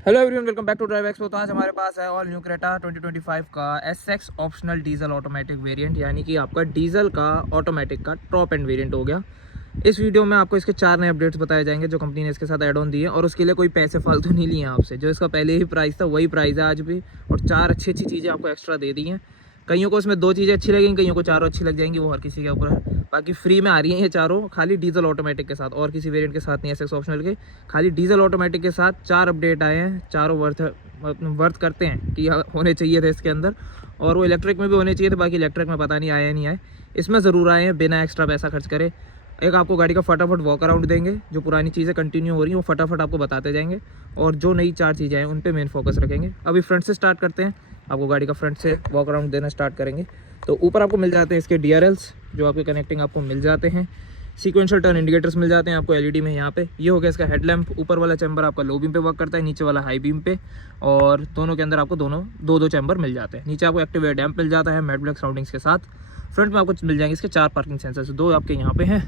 Hello everyone, welcome back to Drive Expo. तो आज हमारे पास है ऑल न्यू क्रेटा 2025 का SX optional diesel automatic variant, यानी कि आपका डीजल का ऑटोमेटिक का टॉप एंड वेरिएंट हो गया। इस वीडियो में आपको इसके 4 नए अपडेट्स बताए जाएंगे जो कंपनी ने इसके साथ ऐड ऑन दिए हैं, और उसके लिए कोई पैसे फालतू नहीं लिए हैं आपसे। जो इसका पहले ही प्राइस था वही प्राइस है आज भी, और 4 अच्छी चीज़ें आपको एक्स्ट्रा दे दी हैं। कईयों को इसमें 2 चीज़ें अच्छी लगेंगी, कईयों को 4 अच्छी लग जाएंगी, वो हर किसी के ऊपर है। बाकी फ्री में आ रही हैं ये चारों खाली डीजल ऑटोमेटिक के साथ, और किसी वेरिएंट के साथ नहीं। एसएक्स ऑप्शनल के खाली डीजल ऑटोमेटिक के साथ 4 अपडेट आए हैं। चारों वर्थ करते हैं कि होने चाहिए थे इसके अंदर, और वो इलेक्ट्रिक में भी होने चाहिए थे। बाकी इलेक्ट्रिक में पता नहीं आए या नहीं आए, इसमें ज़रूर आए हैं बिना एक्स्ट्रा पैसा खर्च करे। एक आपको गाड़ी का फटाफट वॉक अराउंड देंगे, जो पुरानी चीज़ें कंटिन्यू हो रही हैं वो फटाफट आपको बताते जाएंगे, और जो नई 4 चीज़ें हैं उन पे मेन फोकस रखेंगे। अभी फ्रंट से स्टार्ट करते हैं, आपको गाड़ी का फ्रंट से वॉक अराउंड देना स्टार्ट करेंगे। तो ऊपर आपको मिल जाते हैं इसके DRLs, जो आपके कनेक्टिंग आपको मिल जाते हैं। सीक्वेंशियल टर्न इंडिकेटर्स मिल जाते हैं आपको LED में। यहाँ पे ये हो गया इसका हेडलैम्प। ऊपर वाला चैम्बर आपका लो बीम पे वर्क करता है, नीचे वाला हाई बीम पे, और दोनों के अंदर आपको दो चैम्बर मिल जाते हैं। नीचे आपको एक्टिव एयर डैम्प मिल जाता है मैट ब्लैक सराउंडिंग्स के साथ। फ्रंट में आपको मिल जाएंगे इसके 4 पार्किंग सेंसर्स, 2 आपके यहाँ पे हैं,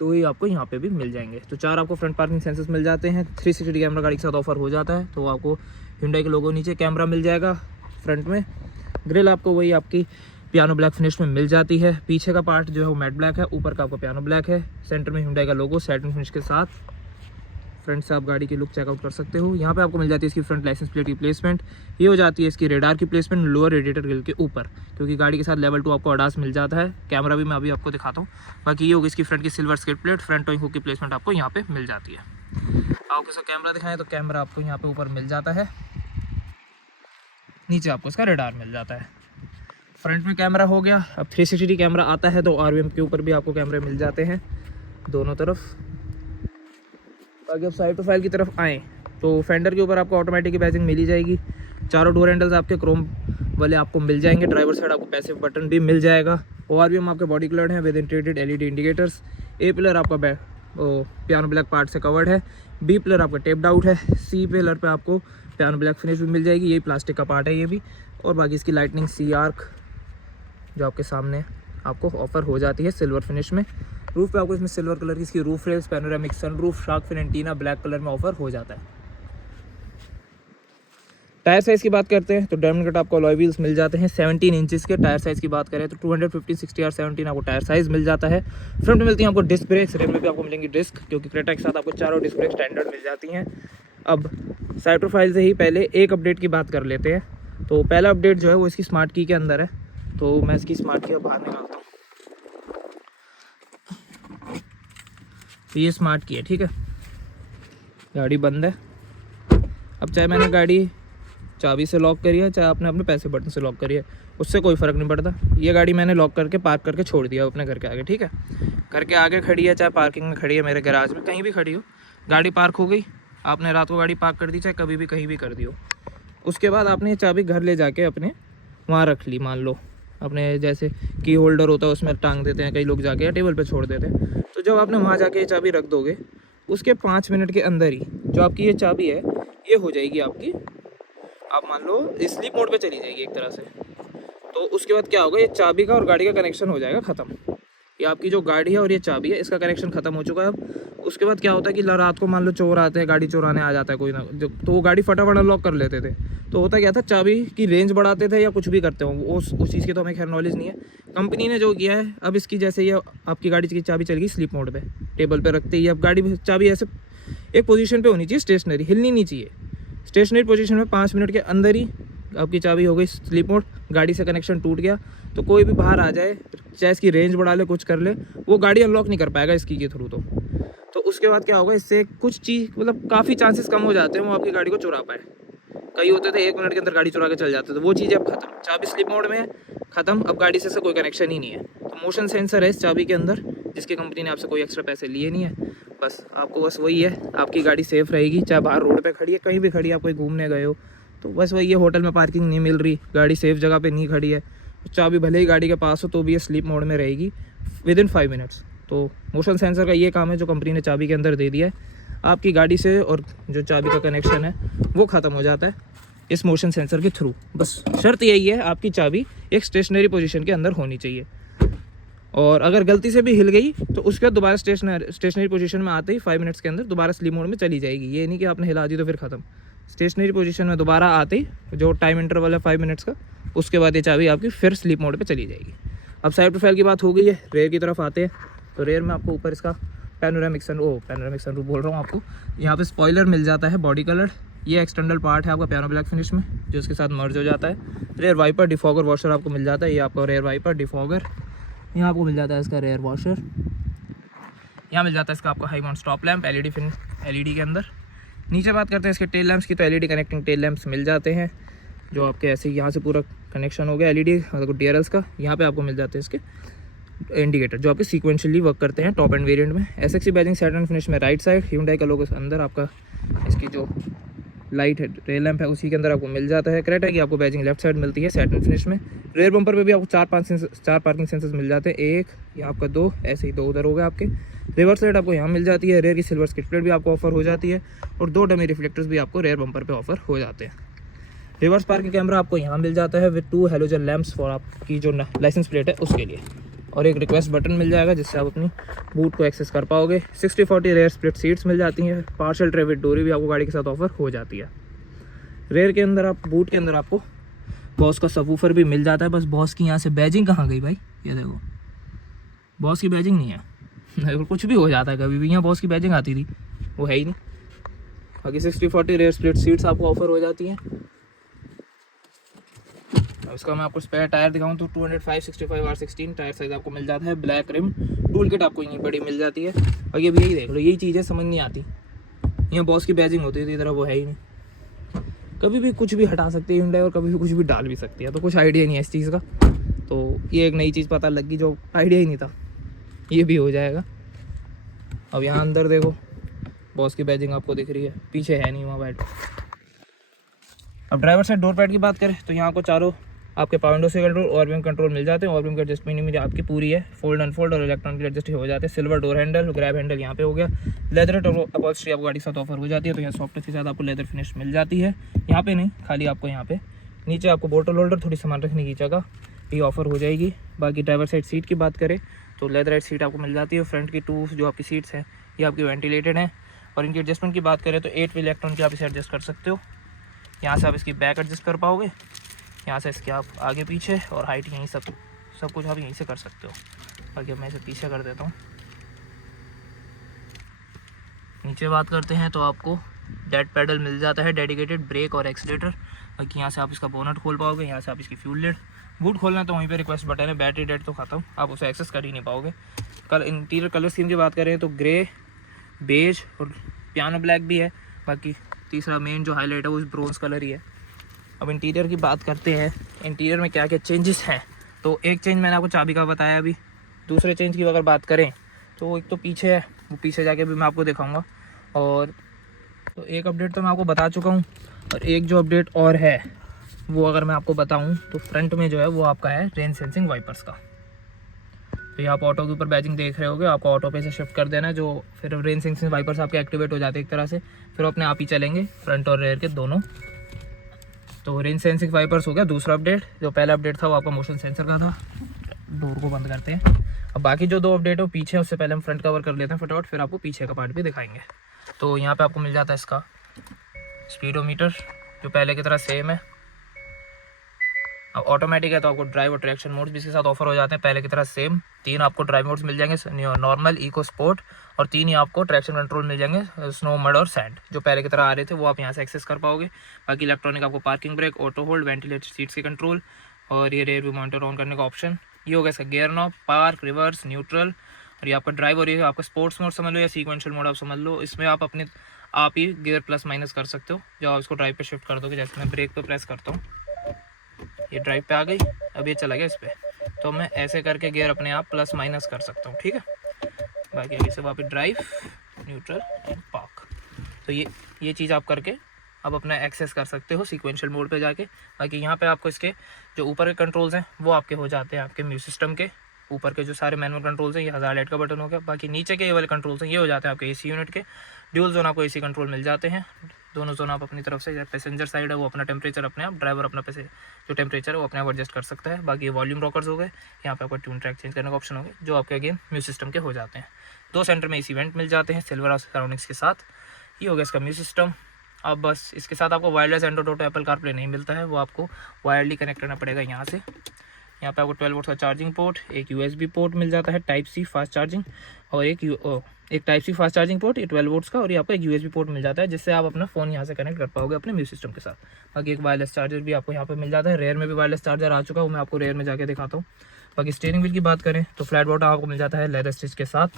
2 ही आपको यहाँ पे भी मिल जाएंगे। तो 4 आपको फ्रंट पार्किंग सेंसर्स मिल जाते हैं। 360 कैमरा गाड़ी के साथ ऑफर हो जाता है। तो आपको Hyundai के लोगो नीचे कैमरा मिल जाएगा फ्रंट में। ग्रिल आपको वही आपकी पियानो ब्लैक फिनिश में मिल जाती है। पीछे का पार्ट जो है वो मैट ब्लैक है, ऊपर का आपको पियानो ब्लैक है। सेंटर में Hyundai का लोगो सैटिन फिनिश के साथ। फ्रंट से आप गाड़ी की लुक चेकआउट कर सकते हो। यहाँ पे आपको मिल जाती है इसकी फ्रंट लाइसेंस प्लेट की प्लेसमेंट। ये हो जाती है इसकी रेडार की प्लेसमेंट लोअर रेडिएटर ग्रिल के ऊपर, क्योंकि गाड़ी के साथ लेवल 2 आपको ADAS मिल जाता है। कैमरा भी मैं अभी आपको दिखाता हूँ। बाकी ये होगी इसकी फ्रंट की silver skid plate. Front toing hook की प्लेसमेंट आपको यहाँ पे मिल जाती है। आपको इसका कैमरा दिखाएं तो कैमरा आपको यहाँ पे ऊपर मिल जाता है, नीचे आपको इसका रेडार मिल जाता है। फ्रंट में कैमरा हो गया। अब 360 कैमरा आता है तो RVM के ऊपर भी आपको कैमरे मिल जाते हैं दोनों तरफ। बाकी अब साइड प्रोफाइल की तरफ आएँ तो फेंडर के ऊपर आपको ऑटोमेटिक की बैजिंग मिल ही जाएगी। चारों डोर हैंडल्स आपके क्रोम वाले आपको मिल जाएंगे। ड्राइवर साइड आपको पैसिव बटन भी मिल जाएगा। ORVM आपके बॉडी कलर्ड हैं with integrated LED indicators. A pillar आपका पियानो ब्लैक पार्ट से कवर्ड है। B पिलर आपका टेप्ड आउट है। C पिलर पे आपको पियानो ब्लैक फिनिश भी मिल जाएगी। यही प्लास्टिक का पार्ट है ये भी। और बाकी इसकी लाइटनिंग C आर्क जो आपके सामने आपको ऑफर हो जाती है सिल्वर फिनिश में। रूफ पे आपको इसमें सिल्वर कलर की इसकी roof rails, panoramic sunroof, shark fin antenna black colour में ऑफर हो जाता है। टायर साइज़ की बात करते हैं तो डायमंड कट आपको अलॉय व्हील्स मिल जाते हैं 17 इंचेस के। टायर साइज़ की बात करें तो 250 60 R17 आपको टायर साइज़ मिल जाता है। फ्रंट में मिलती हैं आपको डिस्क ब्रेक्स, रेयर में भी आपको मिलेंगी डिस्क, क्योंकि क्रेटा के साथ आपको चारों डिस्क ब्रेक स्टैंडर्ड मिल जाती हैं। अब साइड प्रोफाइल से ही पहले एक अपडेट की बात कर लेते हैं। तो पहला अपडेट जो है वो इसकी स्मार्ट की के अंदर है। तो मैं इसकी स्मार्ट की बाहर निकालता हूँ। तो ये स्मार्ट की है, ठीक है। गाड़ी बंद है। अब चाहे मैंने गाड़ी चाबी से लॉक करी है, चाहे आपने अपने पैसे बटन से लॉक करी है, उससे कोई फ़र्क नहीं पड़ता। ये गाड़ी मैंने लॉक करके पार्क करके छोड़ दिया अपने घर के आगे, ठीक है। घर के आगे खड़ी है, चाहे पार्किंग में खड़ी है, मेरे गैराज में, कहीं भी खड़ी हो, गाड़ी पार्क हो गई। आपने रात को गाड़ी पार्क कर दी, चाहे कभी भी कहीं भी कर दी हो। उसके बाद आपने ये चाबी घर ले जाके अपने वहाँ रख ली। मान लो अपने जैसे की होल्डर होता है उसमें टांग देते हैं कई लोग जाके, या टेबल पे छोड़ देते हैं। तो जब आपने वहाँ जाके ये चाबी रख दोगे, उसके 5 मिनट के अंदर ही जो आपकी ये चाबी है ये हो जाएगी आपकी, आप मान लो स्लीप मोड पे चली जाएगी एक तरह से। तो उसके बाद क्या होगा, ये चाबी का और गाड़ी का कनेक्शन हो जाएगा ख़त्म। ये आपकी जो गाड़ी है और ये चाबी है, इसका कनेक्शन ख़त्म हो चुका है अब। उसके बाद क्या होता है कि रात को मान लो चोर आते हैं, गाड़ी चुराने आ जाता है कोई ना, तो वो गाड़ी फटाफट अनलॉक कर लेते थे। तो होता क्या था, चाबी की रेंज बढ़ाते थे या कुछ भी करते हो, उस चीज़ की तो हमें खैर नॉलेज नहीं है। कंपनी ने जो किया है, अब इसकी जैसे ये आपकी गाड़ी की चाबी चल गई स्लीप मोड पे, टेबल पे रखते ही अब गाड़ी चाबी ऐसे एक पोजीशन पे होनी चाहिए, स्टेशनरी, हिलनी नहीं चाहिए। स्टेशनरी पोजीशन में 5 मिनट के अंदर ही आपकी चाबी हो गई स्लीप मोड, गाड़ी से कनेक्शन टूट गया। तो कोई भी बाहर आ जाए, चाहे इसकी रेंज बढ़ा ले, कुछ कर ले, वो गाड़ी अनलॉक नहीं कर पाएगा इसकी के थ्रू। तो उसके बाद क्या होगा, इससे कुछ चीज़ मतलब काफ़ी चांसेस कम हो जाते हैं वो आपकी गाड़ी को चुरा पाए। कई होते थे 1 मिनट के अंदर गाड़ी चुरा के चल जाते थे, वो चीज़ें अब खत्म। चाबी स्लिप मोड में ख़त्म, अब गाड़ी से कोई कनेक्शन ही नहीं है। तो मोशन सेंसर है इस चाबी के अंदर, जिसकी कंपनी ने आपसे कोई एक्स्ट्रा पैसे लिए नहीं है। बस आपको बस वही है, आपकी गाड़ी सेफ़ रहेगी, चाहे बाहर रोड पे खड़ी है, कहीं भी खड़ी है, आप कोई घूमने गए हो, तो बस वही है, होटल में पार्किंग नहीं मिल रही, गाड़ी सेफ़ जगह पे नहीं खड़ी है, चाबी भले ही गाड़ी के पास हो तो भी ये स्लीप मोड में रहेगी विदिन 5 मिनट्स। तो मोशन सेंसर का ये काम है जो कंपनी ने चाबी के अंदर दे दिया है। आपकी गाड़ी से और जो चाबी का कनेक्शन है वो ख़त्म हो जाता है इस मोशन सेंसर के थ्रू। बस शर्त यही है, आपकी चाबी एक स्टेशनरी पोजीशन के अंदर होनी चाहिए। और अगर गलती से भी हिल गई तो उसके बाद दोबारा स्टेशनरी पोजीशन में आते ही 5 मिनट्स के अंदर दोबारा स्लीप मोड में चली जाएगी। ये नहीं कि आपने हिला दी तो फिर ख़त्म। स्टेशनरी पोजीशन में दोबारा आते ही जो टाइम इंटरवल है 5 मिनट्स का, उसके बाद ये चाबी आपकी फिर स्लीप मोड पे चली जाएगी। अब साइड प्रोफाइल की बात हो गई है, रेयर की तरफ आते हैं। तो रेयर में आपको ऊपर इसका पैनोरामिक सनरूफ बोल रहा हूँ आपको। यहाँ पे स्पॉइलर मिल जाता है बॉडी कलर। ये एक्सटर्नल पार्ट है आपका पियानो ब्लैक फिनिश में, जो इसके साथ मर्ज हो जाता है। रेयर वाइपर डिफॉगर वॉशर आपको मिल जाता है। ये आपका रेयर वाइपर डिफॉगर, यहाँ आपको मिल जाता है इसका रेयर वॉशर। यहाँ मिल जाता है इसका आपका high mount stop lamp LED के अंदर। नीचे बात करते हैं इसके टेल लैंप्स की, तो एलईडी कनेक्टिंग टेल लैंप्स मिल जाते हैं, जो आपके ऐसे यहाँ से पूरा कनेक्शन हो गया एलईडी DRLs का। यहाँ पे आपको मिल जाते हैं इसके इंडिकेटर, जो आपके सीक्वेंशियली वर्क करते हैं टॉप एंड वेरिएंट में। SXC बैजिंग सैटर्न फिनिश में राइट साइड, Hyundai का लोगो अंदर आपका इसकी जो लाइट है रेल लैंप है उसी के अंदर आपको मिल जाता है। क्रेटा की आपको बैजिंग लेफ्ट साइड मिलती है सैटर्न फिनिश में। रेयर बम्पर पे भी आपको चार पार्किंग सेंसर्स मिल जाते हैं, एक यहाँ आपका 2, ऐसे ही 2 उधर हो गए आपके। रिवर्स साइड आपको यहाँ मिल जाती है। रेयर की सिल्वर स्किड प्लेट भी आपको ऑफर हो जाती है, और 2 डमी रिफ्लेक्टर्स भी आपको रेयर बम्पर पे ऑफर हो जाते हैं। रिवर्स पार्किंग कैमरा आपको यहाँ मिल जाता है विद 2 हेलोजन लैंप्स फॉर आपकी जो लाइसेंस प्लेट है उसके लिए, और एक रिक्वेस्ट बटन मिल जाएगा जिससे आप अपनी बूट को एक्सेस कर पाओगे। 60/40 रेयर स्प्लिट सीट्स मिल जाती हैं। पार्शल ट्रे विद डोरी भी आपको गाड़ी के साथ ऑफर हो जाती है। रेयर के अंदर बूट के अंदर आपको बॉस का सबवूफर भी मिल जाता है। बस बॉस की यहाँ से बैजिंग कहाँ गई भाई, ये देखो बॉस की बैजिंग नहीं है। कुछ भी हो जाता है कभी भी, यहाँ बॉस की बैजिंग आती थी, वो है ही नहीं। बाकी 60/40 रेयर स्प्लिट सीट्स आपको ऑफर हो जाती हैं। अब इसका मैं आपको स्पेयर टायर दिखाऊं तो 205/65 R16 टायर साइज आपको मिल जाता है। ब्लैक रिम, टूल किट आपको इतनी बड़ी मिल जाती है। और ये भी यही देख लो, यही चीज़ें समझ नहीं आती। यहाँ बॉस की बैजिंग होती थी, इधर वो है ही नहीं। कभी भी कुछ भी हटा सकती है Hyundai और कभी भी कुछ भी डाल भी सकती है, तो कुछ आइडिया नहीं है इस चीज़ का। तो ये एक नई चीज़ पता लगी जो आइडिया ही नहीं था, ये भी हो जाएगा। अब यहाँ अंदर देखो बॉस की बैजिंग आपको दिख रही है, पीछे है नहीं वहाँ बैठ। अब ड्राइवर साइड डोर पैड की बात करें तो यहाँ को चारों आपके पावर विंडो से कंट्रोल और विंग कंट्रोल मिल जाते हैं। और विंग एडजस्टमेंट में आपकी पूरी है, फोल्ड अनफोल्ड और इलेक्ट्रॉनिक एडजस्ट हो जाते हैं। Silver door handle, grab handle यहाँ पे हो गया। लेदर अपॉल्स्ट्री आपको गाड़ी के साथ ऑफर हो जाती है, तो यहाँ सॉफ्टनेस के साथ आपको लेदर फिनिश मिल जाती है। यहाँ पे नहीं, खाली आपको यहाँ पे नीचे आपको बोतल होल्डर, थोड़ी सामान रखने की जगह ये ऑफर हो जाएगी। बाकी ड्राइवर साइड सीट की बात करें तो लेदर राइट सीट आपको मिल जाती है। फ्रंट की 2 जो आपकी सीट्स हैं ये आपकी वेंटिलेटेड हैं। और इनकी एडजस्टमेंट की बात करें तो 8 व्हील इलेक्ट्रॉन की आप इसे एडजस्ट कर सकते हो। यहाँ से आप इसकी बैक एडजस्ट कर पाओगे, यहाँ से इसके आप आगे पीछे, और हाइट यहीं सब कुछ आप यहीं से कर सकते हो। बाकी अब मैं इसे पीछे कर देता हूँ। नीचे बात करते हैं तो आपको डेड पैडल मिल जाता है, डेडिकेटेड ब्रेक और एक्सीलेटर। बाकी यहाँ से आप इसका बोनट खोल पाओगे, यहाँ से आप इसकी फ्यूल लिड। बूट खोलना तो वहीं पे रिक्वेस्ट बटन है, बैटरी डेड तो ख़त्म, आप उसे एक्सेस कर ही नहीं पाओगे। इंटीरियर कलर स्कीम की बात करें तो ग्रे, बेज और पियानो ब्लैक भी है। बाकी तीसरा मेन जो हाईलाइट है वो ब्रोंज कलर ही है। अब इंटीरियर की बात करते हैं, इंटीरियर में क्या क्या चेंजेस हैं। तो एक चेंज मैंने आपको चाबी का बताया अभी। दूसरे चेंज की अगर बात करें तो एक तो पीछे है, वो पीछे जाके भी मैं आपको दिखाऊंगा। और तो एक अपडेट तो मैं आपको बता चुका हूँ, और एक जो अपडेट और है वो अगर मैं आपको बताऊँ तो फ्रंट में जो है वो आपका है रेन सेंसिंग वाइपर्स का। तो ये आप ऑटो के ऊपर बैजिंग देख रहे होगे, आपको ऑटो पे से शिफ्ट कर देना है, जो फिर रेन सेंसिंग वाइपर्स आपके एक्टिवेट हो जाते हैं एक तरह से, फिर अपने आप ही चलेंगे फ्रंट और रेयर के दोनों। तो रेन सेंसिंग वाइपर्स हो गया दूसरा अपडेट। जो पहला अपडेट था वो आपका मोशन सेंसर का था। डोर को बंद करते हैं। अब बाकी जो 2 अपडेट हो पीछे, उससे पहले हम फ्रंट कवर कर लेते हैं फटाफट, फिर आपको पीछे का पार्ट भी दिखाएंगे। तो यहाँ पे आपको मिल जाता है इसका स्पीडोमीटर, जो पहले की तरह सेम है। अब ऑटोमेटिक है तो आपको ड्राइव और ट्रैक्शन मोड्स भी इसके साथ ऑफर हो जाते हैं पहले की तरह सेम। 3 आपको ड्राइव मोड्स मिल जाएंगे, नॉर्मल, इको, स्पोर्ट, और 3 ही आपको ट्रैक्शन कंट्रोल मिल जाएंगे, स्नो, मड और सैंड। जो पहले की तरह आ रहे थे वो आप यहाँ से एक्सेस कर पाओगे। बाकी इलेक्ट्रॉनिक आपको parking brake, auto hold, ventilated seats के कंट्रोल, और ये रेयर व्यू मॉनिटर ऑन करने का ऑप्शन। ये हो गया इसका gear knob, park, reverse, neutral, और ये आपका ड्राइव, और ये आपका स्पोर्ट्स मोड समझ लो या सीक्वेंशियल मोड आप समझ लो। इसमें आप अपने आप ही गियर प्लस माइनस कर सकते हो। जब आप इसको ड्राइव पे शिफ्ट कर दोगे, जैसे मैं ब्रेक पे प्रेस करता हूँ, ये ड्राइव पे आ गई, अब ये चला गया इस पर, तो मैं ऐसे करके गियर अपने आप प्लस माइनस कर सकता हूँ, ठीक है। बाकी अभी से वापस ड्राइव, न्यूट्रल एंड पार्क। तो ये चीज़ आप करके अब अपना एक्सेस कर सकते हो सीक्वेंशियल मोड पे जाके। बाकी यहाँ पे आपको इसके जो ऊपर के कंट्रोल्स हैं वो आपके हो जाते हैं आपके म्यूजिक सिस्टम के ऊपर के जो सारे मैनुअल कंट्रोल्स हैं, ये 1000 लाइट का बटन हो गया। बाकी नीचे के ये वाले कंट्रोल्स हैं, ये हो जाते हैं आपके AC यूनिट के। ड्यूल जोन आपको AC कंट्रोल मिल जाते हैं, दोनों जोन आप अपनी तरफ से, पैसेंजर साइड है वो अपना टेम्परेचर अपने आप, ड्राइवर अपना जो टेम्परेचर है वो अपने आप एडजस्ट कर सकता है। बाकी वॉल्यूम रॉकर्स हो गए, यहाँ पे आपको ट्यून ट्रैक चेंज करने का ऑप्शन हो गया, जो आपके अगेन म्यूजिक सिस्टम के हो जाते हैं। 2 सेंटर में इस इवेंट मिल जाते हैं सिल्वर और सराउंडिंग्स के साथ। ये हो गया इसका म्यूजिक सिस्टम। अब बस इसके साथ आपको wireless Android auto Apple CarPlay नहीं मिलता है, वो आपको वायरली कनेक्ट करना पड़ेगा यहाँ से। यहाँ पे आपको 12 वोल्ट का चार्जिंग पोर्ट, एक USB पोर्ट मिल जाता है टाइप C फास्ट चार्जिंग, और एक type C fast charging port, ये 12 वोल्ट्स का, और ये आपको एक USB पोर्ट मिल जाता है, जिससे आप अपना फ़ोन यहाँ से कनेक्ट कर पाओगे अपने म्यूजिक सिस्टम के साथ। बाकी एक वायरलेस चार्जर भी आपको यहाँ पे मिल जाता है। रेयर में भी वायरलेस चार्जर आ चुका है, मैं आपको रेयर में जाके दिखाता हूँ। बाकी स्टीयरिंग व्हील की बात करें तो फ्लैट बॉटम आपको मिल जाता है लेदर स्टिच के साथ,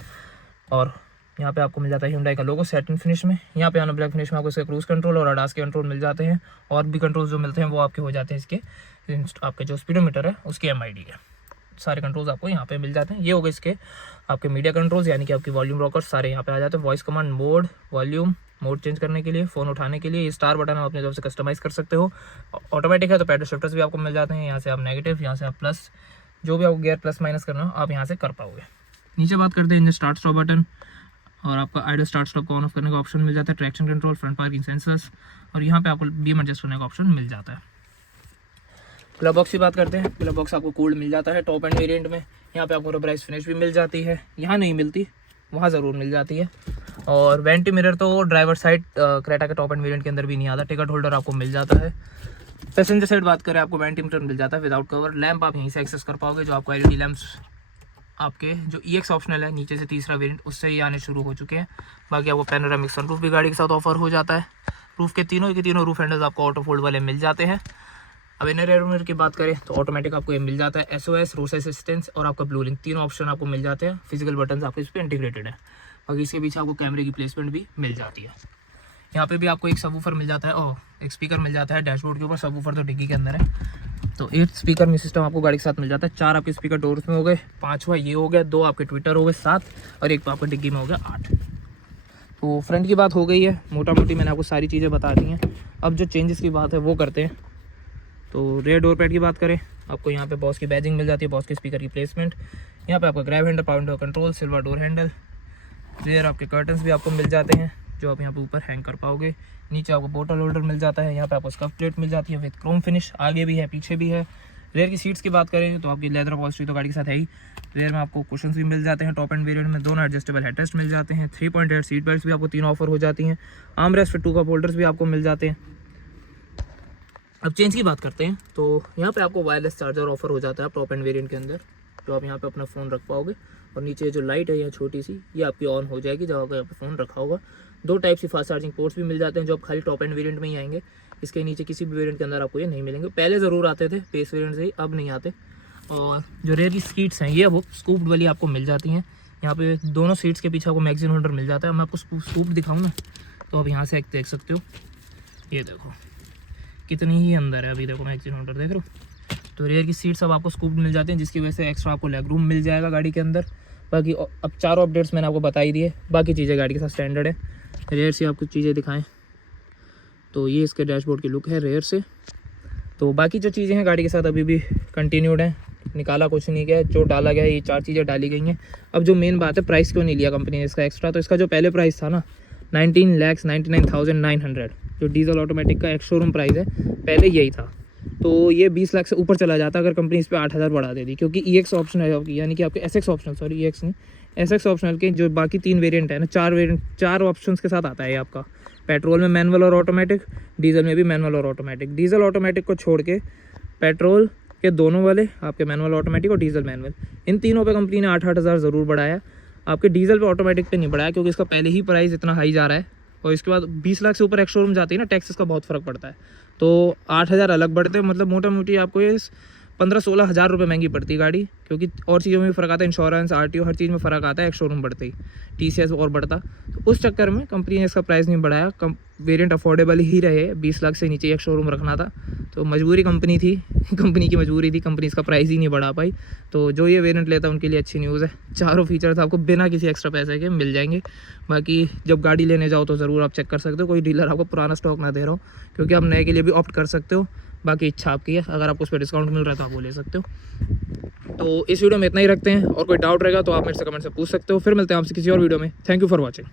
और यहाँ पे आपको मिल जाता है Hyundai का लोगो सैटिन फिनिश में। यहाँ पे आना ब्लैक फिनिश में आपको इसके क्रूज कंट्रोल और ADAS के कंट्रोल मिल जाते हैं, और भी कंट्रोल जो मिलते हैं वो आपके हो जाते हैं इसके आपके जो स्पीडोमीटर है उसके MID के सारे कंट्रोल्स आपको यहाँ पे मिल जाते हैं। ये हो गए इसके आपके मीडिया कंट्रोल्स, यानी कि आपकी वॉल्यूम रॉकर्स सारे यहाँ पे आ जाते हैं। Voice command mode, volume mode change करने के लिए, फ़ोन उठाने के लिए ये स्टार बटन आप अपनी तरफ से कस्टमाइज़ कर सकते हो। ऑटोमेटिक है तो पैडल शिफ्टर्स भी आपको मिल जाते हैं, यहाँ से आप नेगेटिव, यहाँ से आप प्लस, जो भी आपको गियर प्लस माइनस करना हो आप यहाँ से कर पाओगे। नीचे बात करते हैं इंजन स्टार्ट स्टॉप बटन, और आपका आइडल स्टार्ट स्टॉप को ऑन ऑफ करने का ऑप्शन मिल जाता है, traction control, front parking sensors, और यहाँ पे आपको बीम एडजस्ट करने का ऑप्शन मिल जाता है। ग्लव बॉक्स की बात करते हैं, ग्लव बॉक्स आपको कूल्ड मिल जाता है टॉप एंड वेरिएंट में। यहाँ पे आपको रबराइज फिनिश भी मिल जाती है, यहाँ नहीं मिलती, वहाँ ज़रूर मिल जाती है। और वेंटी मिरर तो ड्राइवर साइड क्रेटा के टॉप एंड वेरिएंट के अंदर भी नहीं आता। टिकट होल्डर आपको मिल जाता है। पैसेंजर साइड बात करें, आपको वेंटी मिरर मिल जाता है विदाउट कवर। लैंप आप यहीं से एक्सेस कर पाओगे, जो आपको LED लैंप्स आपके जो EX ऑप्शनल है नीचे से तीसरा वेरिएंट, उससे ही आने शुरू हो चुके हैं। बाकी आपको पैनोरामिक सनरूफ भी गाड़ी के साथ ऑफर हो जाता है। रूफ के तीनों रूफ हैंडल्स आपको ऑटो फोल्ड वाले मिल जाते हैं। अब इनर एयर मिरर की बात करें तो ऑटोमेटिक आपको ये मिल जाता है, SOS, रोड असिस्टेंस और आपका ब्लू लिंक, तीनों ऑप्शन आपको मिल जाते हैं। फिजिकल बटन आपको इस पर इंटीग्रेटेड है। बाकी इसके पीछे आपको कैमरे की प्लेसमेंट भी मिल जाती है। यहाँ पे भी आपको एक सबवूफर मिल जाता है और एक स्पीकर मिल जाता है डैशबोर्ड के ऊपर। सबवूफर तो डिग्गी के अंदर है, तो 8 स्पीकर में सिस्टम आपको गाड़ी के साथ मिल जाता है। 4 आपके स्पीकर डोर्स में हो गए, 5वां ये हो गया, 2 आपके ट्विटर हो गए 7, और एक तो आपका डिग्गी में हो गया 8। तो फ्रंट की बात हो गई है, मोटा मोटी मैंने आपको सारी चीज़ें बता दी हैं। अब जो चेंजेस की बात है वो करते हैं। तो रेयर डोर पैड की बात करें, आपको यहाँ पे बॉस की बैजिंग मिल जाती है, बॉस के स्पीकर की प्लेसमेंट। यहाँ पे आपका grab handle, power window control, silver door handle. Rear आपके कर्टन्स भी आपको मिल जाते हैं, जो आप यहाँ पे ऊपर हैंग कर पाओगे। नीचे आपको बोतल होल्डर मिल जाता है। यहाँ पे आपको स्कफ प्लेट मिल जाती है विद क्रोम फिनिश, आगे भी है पीछे भी है। रेयर की सीट्स की बात करें तो आपकी लेदर अपॉल्स्ट्री तो गाड़ी के साथ है ही। रेयर में आपको कुशन्स भी मिल जाते हैं टॉप एंड वेरिएंट में, दोनों एडजस्टेबल हेडरेस्ट मिल जाते हैं। 3.8 सीट बेल्ट भी आपको 3 ऑफर हो जाती हैं। आर्म रेस्ट फिर 2 कप होल्डर्स भी आपको मिल जाते हैं। अब चेंज की बात करते हैं तो यहाँ पे आपको वायरलेस चार्जर ऑफर हो जाता है टॉप एंड वेरिएंट के अंदर, जो आप यहाँ पे अपना फ़ोन रख पाओगे। और नीचे जो लाइट है यहाँ छोटी सी, ये आपकी ऑन हो जाएगी जब आपका यहाँ पे फ़ोन रखा होगा। 2 टाइप से फास्ट चार्जिंग पोर्ट्स भी मिल जाते हैं, जो आप खाली टॉप एंड वेरिएंट में ही आएंगे। इसके नीचे किसी भी वेरिएंट के अंदर आपको ये नहीं मिलेंगे। पहले ज़रूर आते थे बेस वेरिएंट से ही, अब नहीं आते। और जो रेयर की सीट्स हैं ये वो स्कूप्ड वाली आपको मिल जाती हैं। यहाँ पे दोनों सीट्स के पीछे आपको मैगजीन होल्डर मिल जाता है। मैं आपको स्कूप दिखाऊँ ना तो आप यहाँ से देख सकते हो, ये देखो कितनी ही अंदर है। अभी देखो मैगजीन होल्डर देख रहे हो। तो रेयर की सीट्स अब आपको स्कूप्ड मिल जाती हैं, जिसकी वजह से एक्स्ट्रा आपको लेग रूम मिल जाएगा गाड़ी के अंदर। बाकी अब 4 अपडेट्स मैंने आपको बता ही दिए, बाकी चीज़ें गाड़ी के साथ स्टैंडर्ड है। रेयर से आपको चीज़ें दिखाएं तो ये इसके डैशबोर्ड की लुक है रेयर से। तो बाकी जो चीज़ें हैं गाड़ी के साथ अभी भी कंटिन्यूड हैं, निकाला कुछ नहीं गया। जो डाला गया है ये 4 चीज़ें डाली गई हैं। अब जो मेन बात है, प्राइस क्यों नहीं लिया कंपनी ने इसका एक्स्ट्रा। तो इसका जो पहले प्राइस था ना 19,99,900, जो डीजल ऑटोमेटिक का एक शोरूम प्राइस है पहले यही था। तो ये 20 लाख से ऊपर चला जाता अगर कंपनी इस पर 8,000 बढ़ा देती, क्योंकि EX ऑप्शन है आपकी, यानी कि आपके SX ऑप्शनल, सॉरी EX नहीं, SX ऑप्शनल के जो बाकी 3 वेरिएंट है ना, 4 ऑप्शंस के साथ आता है आपका। पेट्रोल में मैनुअल और ऑटोमेटिक, डीजल में भी मैनुअल और ऑटोमेटिक। डीजल ऑटोमेटिक को छोड़ के पेट्रोल के दोनों वाले आपके मैनुअल ऑटोमेटिक और डीजल मैनुअल, इन तीनों पे कंपनी ने 8,000 ज़रूर बढ़ाया। आपके डीजल पे ऑटोमेटिक पे नहीं बढ़ाया, क्योंकि इसका पहले ही प्राइस इतना हाई जा रहा है। और इसके बाद 20 लाख से ऊपर एक शोरूम जाती है ना, टैक्सेस का बहुत फ़र्क पड़ता है। तो 8,000 अलग बढ़ते हैं, मतलब मोटा मोटी आपको ये 15-16 हज़ार रुपये महंगी पड़ती है गाड़ी, क्योंकि और चीज़ों में फ़र्क आता है, इंश्योरेंस, RTO, हर चीज़ में फ़र्क आता है एक शोरूम बढ़ते ही, TCS और बढ़ता। तो उस चक्कर में कंपनी ने इसका प्राइस नहीं बढ़ाया। वेरिएंट अफोर्डेबल ही रहे, 20 लाख से नीचे एक शोरूम रखना था, तो मजबूरी कंपनी थी कंपनी की मजबूरी थी, कंपनी इसका प्राइस ही नहीं बढ़ा पाई। तो जो ये वेरिएंट लेता है उनके लिए अच्छी न्यूज़ है, 4 फीचर्स आपको बिना किसी एक्स्ट्रा पैसे के मिल जाएंगे। बाकी जब गाड़ी लेने जाओ तो ज़रूर आप चेक कर सकते हो, कोई डीलर आपको पुराना स्टॉक ना दे रहा हो, क्योंकि आप नए के लिए भी ऑप्ट कर सकते हो। बाकी इच्छा आपकी है, अगर आपको उस पर डिस्काउंट मिल रहा है तो आप वो ले सकते हो। तो इस वीडियो में इतना ही रखते हैं, और कोई डाउट रहेगा तो आप मेरे से कमेंट से पूछ सकते हो। फिर मिलते हैं आपसे किसी और वीडियो में। Thank you for watching.